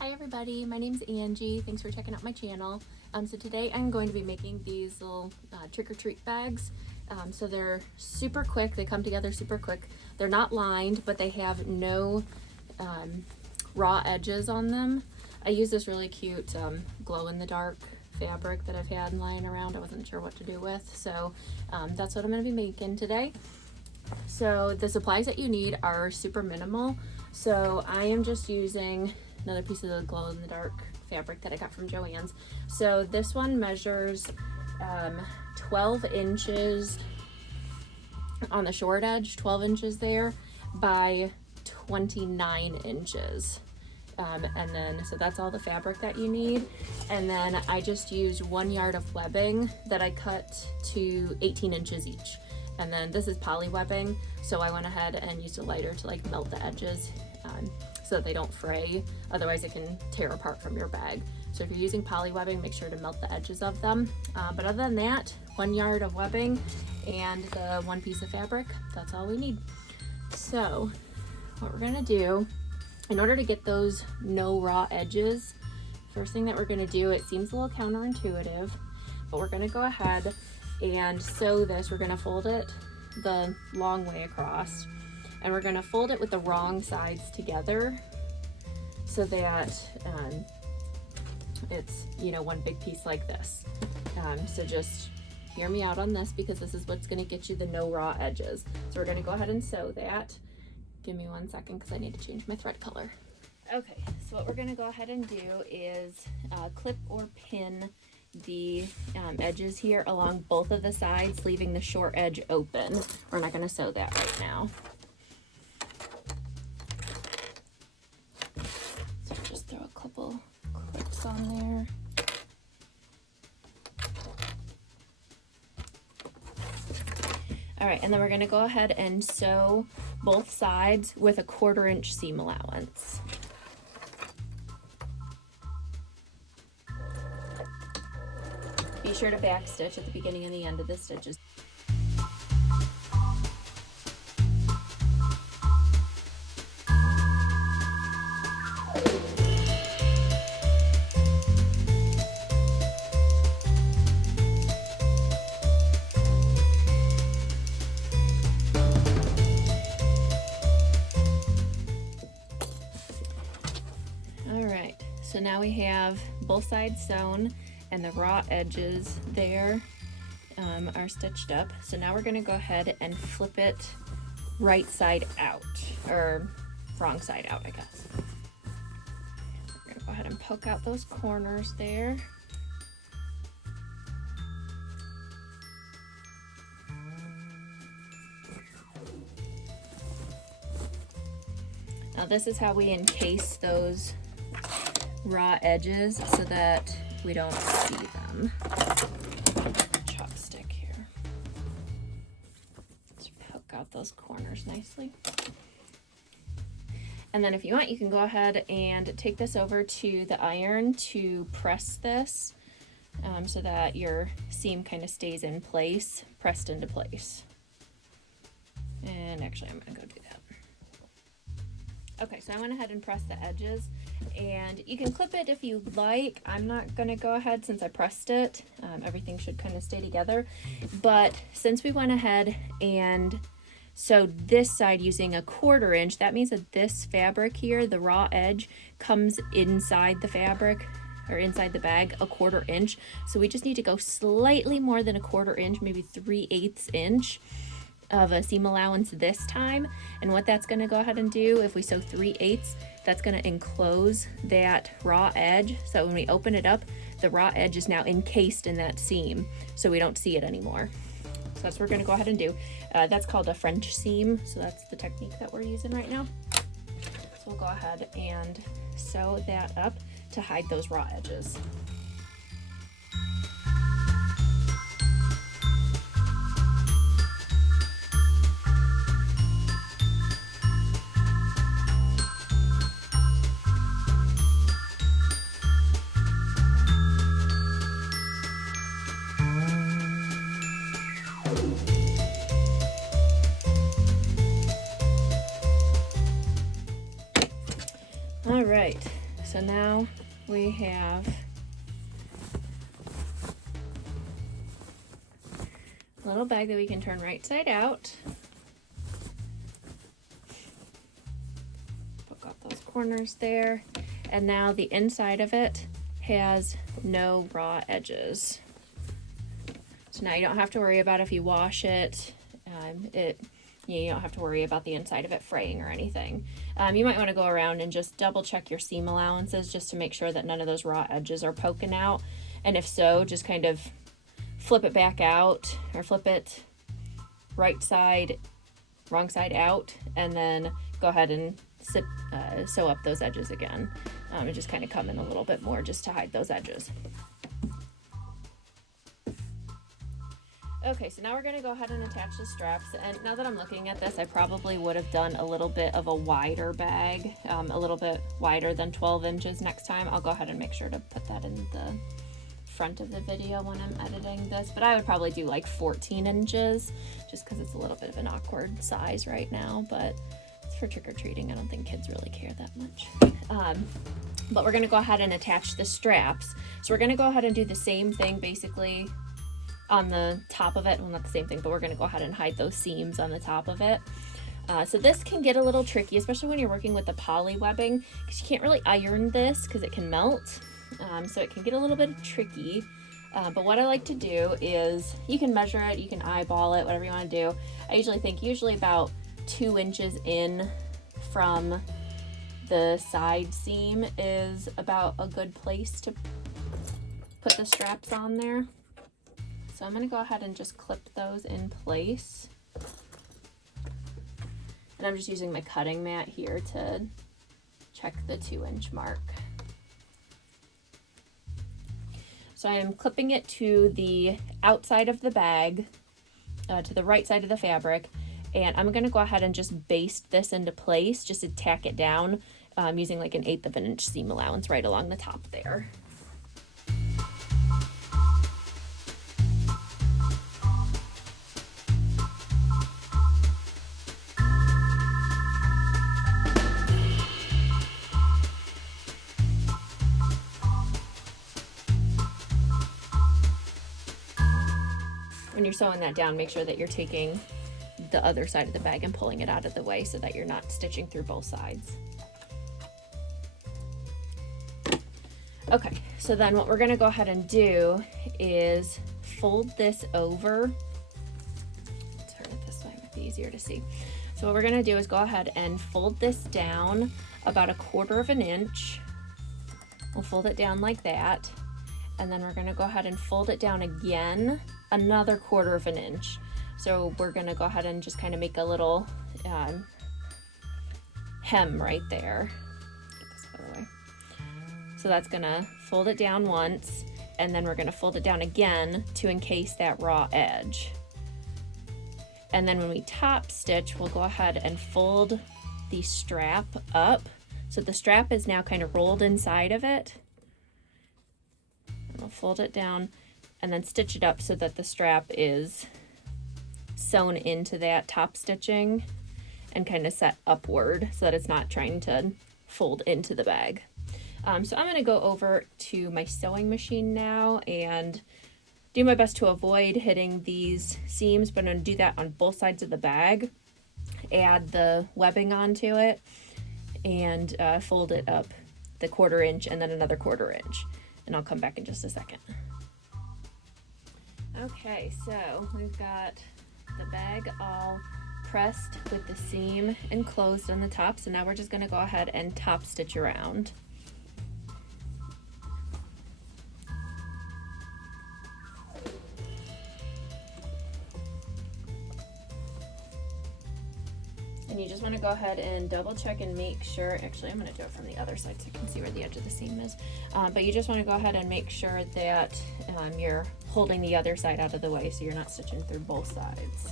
Hi everybody, my name's Angie. Thanks for checking out my channel. So today I'm going to be making these little trick-or-treat bags. So they're super quick, they come together super quick. They're not lined, but they have no raw edges on them. I use this really cute glow-in-the-dark fabric that I've had lying around. I wasn't sure what to do with, so that's what I'm going to be making today. So the supplies that you need are super minimal. So I am just using another piece of the glow-in-the-dark fabric that I got from Joann's. So this one measures 12 inches on the short edge, 12 inches there by 29 inches. And then, so that's all the fabric that you need. And then I just used 1 yard of webbing that I cut to 18 inches each. And then this is poly webbing, so I went ahead and used a lighter to like melt the edges so that they don't fray. Otherwise it can tear apart from your bag. So if you're using poly webbing, make sure to melt the edges of them. But other than that, 1 yard of webbing and the one piece of fabric, that's all we need. So what we're gonna do, in order to get those no raw edges, first thing that we're gonna do, it seems a little counterintuitive, but we're gonna go ahead and sew this. We're gonna fold it the long way across, and we're gonna fold it with the wrong sides together so that it's, you know, one big piece like this. So just hear me out on this, because this is what's gonna get you the no raw edges. So we're gonna go ahead and sew that. Give me 1 second because I need to change my thread color. Okay, so what we're gonna go ahead and do is clip or pin the edges here along both of the sides, leaving the short edge open. We're not going to sew that right now. So just throw a couple clips on there. All right, and then we're going to go ahead and sew both sides with a 1/4 inch seam allowance. Be sure to back stitch at the beginning and the end of the stitches. All right, so now we have both sides sewn and the raw edges there are stitched up. So now we're gonna go ahead and flip it right side out, or wrong side out, I guess. We're gonna go ahead and poke out those corners there. Now this is how we encase those raw edges so that we don't see them. Chopstick here. Just poke out those corners nicely. And then if you want, you can go ahead and take this over to the iron to press this so that your seam kind of stays in place, pressed into place. And actually, I'm gonna go do that. Okay, so I went ahead and pressed the edges, and you can clip it if you like. I'm not gonna go ahead since I pressed it. Everything should kind of stay together. But since we went ahead and sewed this side using a 1/4 inch, that means that this fabric here, the raw edge, comes inside the fabric, or inside the bag, a 1/4 inch. So we just need to go slightly more than a 1/4 inch, maybe 3/8 inch of a seam allowance this time. And what that's going to go ahead and do, if we sew 3/8, that's going to enclose that raw edge, so when we open it up, the raw edge is now encased in that seam, so we don't see it anymore. So that's what we're going to go ahead and do. That's called a French seam, so that's the technique that we're using right now. So we'll go ahead and sew that up to hide those raw edges. All right, So now we have a little bag that we can turn right side out. Poke out those corners there. And now the inside of it has no raw edges. So now you don't have to worry about if you wash it, you don't have to worry about the inside of it fraying or anything. You might want to go around and just double check your seam allowances just to make sure that none of those raw edges are poking out. And if so, just kind of flip it back out, or flip it right side, wrong side out, and then go ahead and sew up those edges again. And just kind of come in a little bit more just to hide those edges. Okay, so now we're going to go ahead and attach the straps, and now that I'm looking at this, I probably would have done a little bit of a wider bag, a little bit wider than 12 inches next time. I'll go ahead and make sure to put that in the front of the video when I'm editing this, but I would probably do like 14 inches just because it's a little bit of an awkward size right now, but it's for trick-or-treating. I don't think kids really care that much. But we're going to go ahead and attach the straps. So we're going to go ahead and do the same thing basically on the top of it. Well, not the same thing, but we're going to go ahead and hide those seams on the top of it. So this can get a little tricky, especially when you're working with the poly webbing, because you can't really iron this because it can melt. So it can get a little bit tricky. But what I like to do is, you can measure it, you can eyeball it, whatever you want to do. I usually think about 2 inches in from the side seam is about a good place to put the straps on there. So I'm going to go ahead and just clip those in place. And I'm just using my cutting mat here to check the 2-inch mark. So I am clipping it to the outside of the bag, to the right side of the fabric, and I'm going to go ahead and just baste this into place, just to tack it down, using like 1/8 of an inch seam allowance right along the top there. When you're sewing that down, make sure that you're taking the other side of the bag and pulling it out of the way so that you're not stitching through both sides. Okay, so then what we're going to go ahead and do is fold this over. Turn it this way, it might be easier to see. So what we're going to do is go ahead and fold this down about 1/4 of an inch. We'll fold it down like that, and then we're going to go ahead and fold it down again another 1/4 of an inch. So we're going to go ahead and just kind of make a little hem right there. Get this out of the way. So that's going to fold it down once, and then we're going to fold it down again to encase that raw edge. And then when we top stitch, we'll go ahead and fold the strap up. So the strap is now kind of rolled inside of it. And we'll fold it down and then stitch it up so that the strap is sewn into that top stitching and kind of set upward so that it's not trying to fold into the bag. So I'm going to go over to my sewing machine now and do my best to avoid hitting these seams, but I'm going to do that on both sides of the bag, add the webbing onto it, and fold it up the 1/4 inch and then another 1/4 inch. And I'll come back in just a second. Okay, so we've got the bag all pressed with the seam enclosed on the top. So now we're just going to go ahead and top stitch around. And you just want to go ahead and double check and make sure, actually I'm going to do it from the other side so you can see where the edge of the seam is. But you just want to go ahead and make sure that you're holding the other side out of the way so you're not stitching through both sides.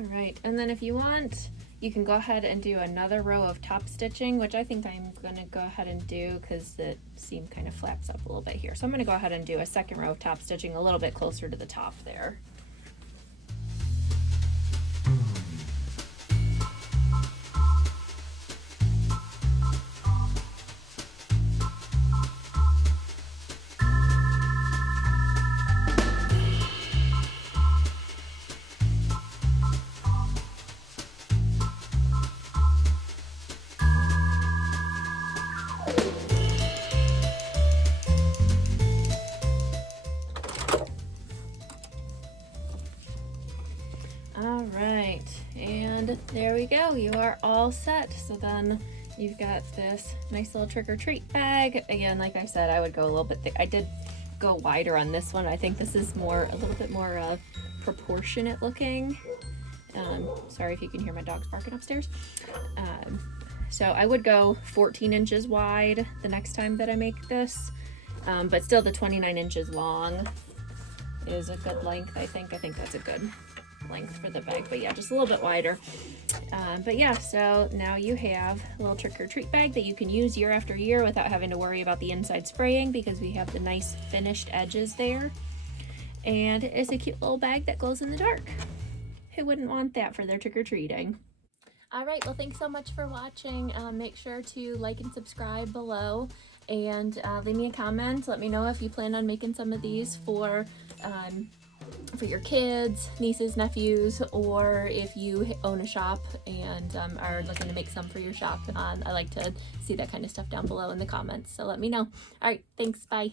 All right, and then if you want, you can go ahead and do another row of top stitching, which I think I'm gonna go ahead and do because the seam kind of flaps up a little bit here. So I'm gonna go ahead and do a second row of top stitching a little bit closer to the top there. All right, and there we go. You are all set. So then you've got this nice little trick-or-treat bag. Again, like I said, I would go a little bit thick. I did go wider on this one. I think this is a little bit more proportionate looking. Sorry if you can hear my dogs barking upstairs. So I would go 14 inches wide the next time that I make this, but still the 29 inches long is a good length. I think that's a good length for the bag, but yeah, just a little bit wider. But yeah, so now you have a little trick-or-treat bag that you can use year after year without having to worry about the inside spraying, because we have the nice finished edges there. And it's a cute little bag that glows in the dark. Who wouldn't want that for their trick-or-treating? All right, well, thanks so much for watching. Make sure to like and subscribe below, and leave me a comment. Let me know if you plan on making some of these for your kids, nieces, nephews, or if you own a shop and are looking to make some for your shop. I like to see that kind of stuff down below in the comments, so let me know. All right, thanks, bye.